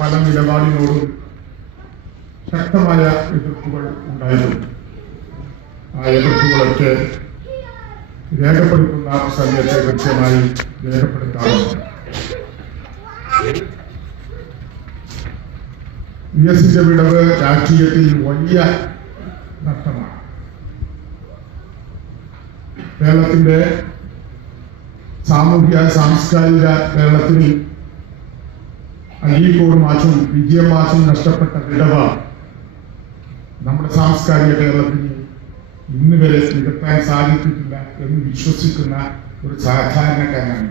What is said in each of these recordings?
പല നിലപാടിനോടും ശക്തമായ എതിർപ്പുകൾ ഉണ്ടായിരുന്നു. ആ എതിർപ്പുകളൊക്കെ രേഖപ്പെടുത്തുന്ന സമയത്തെ കൃത്യമായി രേഖപ്പെടുത്താറുണ്ട്. VS-ന്റെ വിടവ് രാഷ്ട്രീയത്തിൽ വലിയ നഷ്ടമാണ്. കേരളത്തിന്റെ സാമൂഹ്യ സാംസ്കാരിക കേരളത്തിന് അഴീക്കോട് മാച്ചും വിജയം മാച്ചും നഷ്ടപ്പെട്ട വിടവ് നമ്മുടെ സാംസ്കാരിക കേരളത്തിന് ഇന്ന് വരെ നികത്താൻ സാധിച്ചിട്ടില്ല എന്ന് വിശ്വസിക്കുന്ന ഒരു സാധാരണക്കാരനാണ്.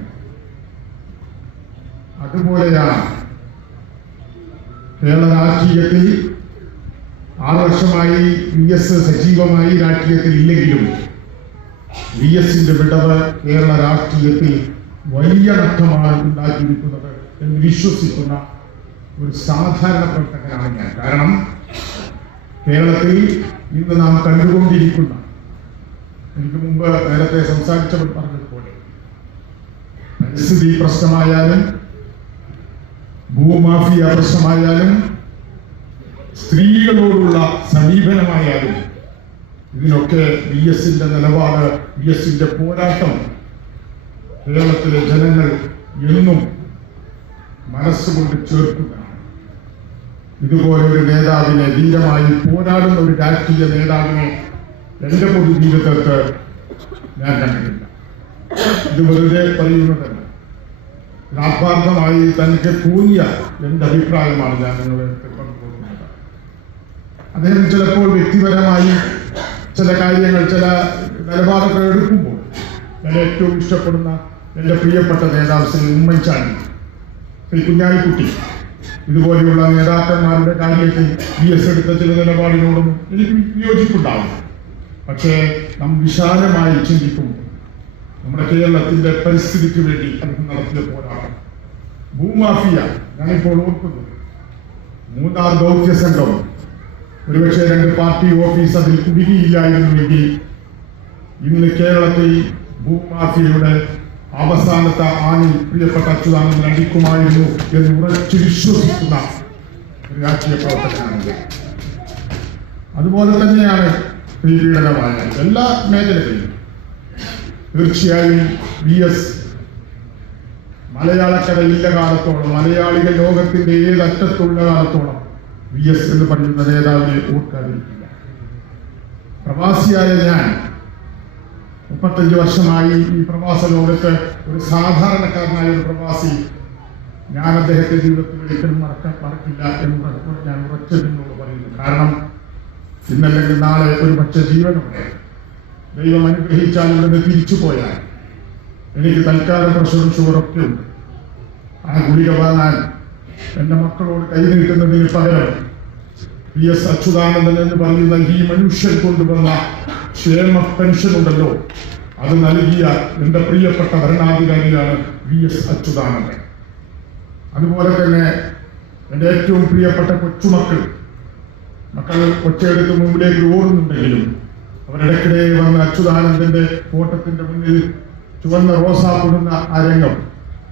അതുപോലെയാണ് കേരള രാഷ്ട്രീയത്തിൽ 6 വർഷമായി VS സജീവമായി രാഷ്ട്രീയത്തിൽ ഇല്ലെങ്കിലും VS-ന്റെ വിടവ് കേരള രാഷ്ട്രീയത്തിൽ വലിയ നഷ്ടമാണ് ഉണ്ടാക്കിയിരിക്കുന്നത് എന്ന് വിശ്വസിക്കുന്ന ഒരു സാധാരണ പ്രവർത്തകനാണ് ഞാൻ. കാരണം കേരളത്തിൽ ഇന്ന് നാം കണ്ടുകൊണ്ടിരിക്കുന്ന, എനിക്ക് മുമ്പ് നേരത്തെ സംസാരിച്ചവർ പറഞ്ഞതുപോലെ, പരിസ്ഥിതി പ്രശ്നമായാലും ഭൂമാഫിയ പ്രശ്നമായാലും സ്ത്രീകളോടുള്ള സമീപനമായാലും ഇതിനൊക്കെ VS-ന്റെ നിലപാട്, VS-ന്റെ പോരാട്ടം കേരളത്തിലെ ജനങ്ങൾ എന്നും മനസ്സുകൊണ്ട് ചേർക്കുന്നതാണ്. ഇതുപോലെ ഒരു നേതാവിനെ, ധീരമായി പോരാടുന്ന ഒരു രാഷ്ട്രീയ നേതാവിനെ എന്റെ പൊതുജീവിതത്തിൽ ഞാൻ കണ്ടിട്ടില്ല. ഇത് വെറുതെ പറയുന്നതല്ല, ആത്മാർത്ഥമായി തനിക്ക് തോന്നിയ എന്റെ അഭിപ്രായമാണ് ഞാൻ നിങ്ങളെ പങ്കുവെക്കുന്നത്. അദ്ദേഹം ചിലപ്പോൾ വ്യക്തിപരമായി ചില കാര്യങ്ങൾ, ചില നിലപാടുകൾ എടുക്കുമ്പോൾ ഞാൻ ഏറ്റവും ഇഷ്ടപ്പെടുന്ന എൻ്റെ പ്രിയപ്പെട്ട നേതാവ് ശ്രീ ഉമ്മൻചാണ്ടി, ശ്രീ കുഞ്ഞാലിക്കുട്ടി, ഇതുപോലെയുള്ള നേതാക്കന്മാരുടെ കാര്യത്തിൽ VS എടുത്ത ചില നിലപാടിനോടും എനിക്ക് വിയോജിപ്പുണ്ടാവും. പക്ഷേ നാം വിശാലമായി ചിന്തിക്കുമ്പോൾ നമ്മുടെ കേരളത്തിന്റെ പരിസ്ഥിതിക്ക് വേണ്ടി അദ്ദേഹം നടത്തിയ പോരാട്ടം, ഭൂമാഫിയ, ഞാനിപ്പോൾ ഓർക്കുന്നു, മൂന്നാർ ദൗത്യ സംഘം, ഒരുപക്ഷെ 2 പാർട്ടി ഓഫീസ് അതിൽ കുടുങ്ങിയില്ലായിരുന്നുവെങ്കിൽ ഇന്ന് കേരളത്തിൽ ഭൂമാഫിയയുടെ അവസാനത്തെ ആണി പ്രിയപ്പെട്ട അച്യുതാനന്ദൻ അടിക്കുമായിരുന്നു എന്ന് ഉറച്ചു വിശ്വസിക്കുന്ന ഒരു രാഷ്ട്രീയ പ്രവർത്തകനാണ്. അതുപോലെ തന്നെയാണ് പീഡനമായ എല്ലാ മേഖലകളിലും. തീർച്ചയായും VS മലയാളക്കരയില്ല കാലത്തോളം, മലയാളികൾ ലോകത്തിന്റെ ഏതറ്റത്തുള്ള കാലത്തോളം VS എന്ന് പറയുന്ന നേതാവിനെ ഓർക്കാതിരിക്കില്ല. പ്രവാസിയായ ഞാൻ 35 വർഷമായി ഈ പ്രവാസ ലോകത്ത് ഒരു സാധാരണക്കാരനായ ഒരു പ്രവാസി, ഞാൻ അദ്ദേഹത്തെ ജീവിതത്തിൽ ഒരിക്കലും മറക്കില്ല എന്ന് ഞാൻ ഉറച്ചതിനോട് പറയുന്നു. കാരണം ഇന്നല്ലെങ്കിൽ നാളെ ഒരു പക്ഷേ ജീവനോടെ ദൈവം അനുഗ്രഹിച്ചാൽ ഇവിടെ തിരിച്ചു പോയാൽ എനിക്ക് തൽക്കാലം പ്രഷറും ഷുഗറൊക്കെ ഉണ്ട്. ആ ഗുളിക വാങ്ങാൻ എൻ്റെ മക്കളോട് കൈ നീട്ടുന്നതിന് പകരം VS അച്യുതാനന്ദൻ എന്ന് പറയുന്ന ഈ മനുഷ്യൻ കൊണ്ടുവന്ന ക്ഷേമ പെൻഷൻ ഉണ്ടല്ലോ, അത് നൽകിയ എൻ്റെ പ്രിയപ്പെട്ട ഭരണാധികാരിയാണ് VS അച്യുതാനന്ദൻ. അതുപോലെ തന്നെ എൻ്റെ ഏറ്റവും പ്രിയപ്പെട്ട കൊച്ചുമക്കൾ, ഒച്ചയെടുത്ത് മുമ്പിലേക്ക് ഓടുന്നുണ്ടെങ്കിലും അവരിടയ്ക്കിടെ വന്ന അച്യുതാനന്ദന്റെ ഫോട്ടത്തിന്റെ മുന്നിൽ ചുവന്ന റോസാ കൊടുന്ന ആ രംഗം,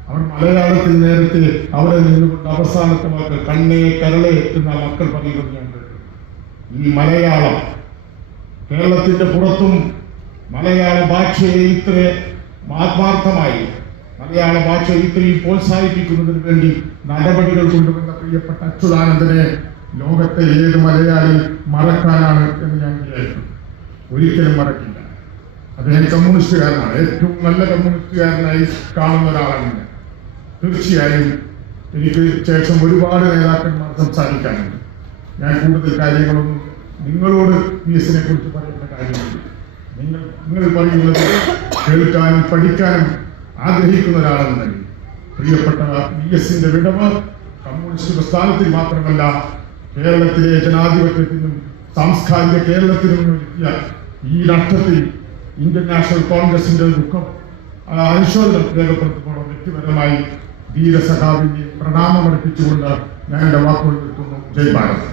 അവർ മലയാളത്തിൽ നേരത്തെ അവിടെ നിന്നുകൊണ്ട് അവസാനത്തെ വാക്ക് കണ്ണേ കരളെ എന്ന മക്കൾ പറയുന്നത് ഞാൻ കേട്ടു. ഈ മലയാളം, കേരളത്തിന്റെ പുറത്തും മലയാള ഭാഷയെ ഇത്ര ആത്മാർത്ഥമായി, മലയാള ഭാഷയെ ഇത്രയും പ്രോത്സാഹിപ്പിക്കുന്നതിന് വേണ്ടി നടപടികൾ കൊണ്ടുവന്ന പ്രിയപ്പെട്ട അച്യുതാനന്ദനെ ലോകത്തെ ഏത് മലയാളി മറക്കാനാണ് എന്ന് ഞാൻ വിചാരിക്കുന്നു. ഒരിക്കലും മറക്കില്ല. അദ്ദേഹം കമ്മ്യൂണിസ്റ്റുകാരനാണ്, ഏറ്റവും നല്ല കമ്മ്യൂണിസ്റ്റുകാരനായി കാണുന്ന ഒരാളാണ് ഞാൻ. തീർച്ചയായും എനിക്ക് ശേഷം ഒരുപാട് നേതാക്കന്മാർ സംസാരിക്കാനുണ്ട്. ഞാൻ കൂടുതൽ കാര്യങ്ങളൊന്നും നിങ്ങളോട് VS-നെ കുറിച്ച് പറയേണ്ട കാര്യമില്ല. നിങ്ങൾ പറയുന്നത് കേൾക്കാനും പഠിക്കാനും ആഗ്രഹിക്കുന്ന ഒരാളെന്ന് തന്നെ പ്രിയപ്പെട്ട VS-ന്റെ വിടവ് കമ്മ്യൂണിസ്റ്റ് പ്രസ്ഥാനത്തിൽ മാത്രമല്ല കേരളത്തിലെ ജനാധിപത്യത്തിനും സാംസ്കാരിക കേരളത്തിനും നൽകിയ ഈ നഷ്ടത്തിൽ ഇന്ത്യൻ നാഷണൽ കോൺഗ്രസിന്റെ ദുഃഖം അനുശോചനം രേഖപ്പെടുത്തുമ്പോൾ വ്യക്തിപരമായി ധീരസഖാവിനെ പ്രണാമമർപ്പിച്ചുകൊണ്ട് ഞാൻ എൻ്റെ വാക്കുകൾ നിർത്തുന്നു. ജയ് ഭാരത്.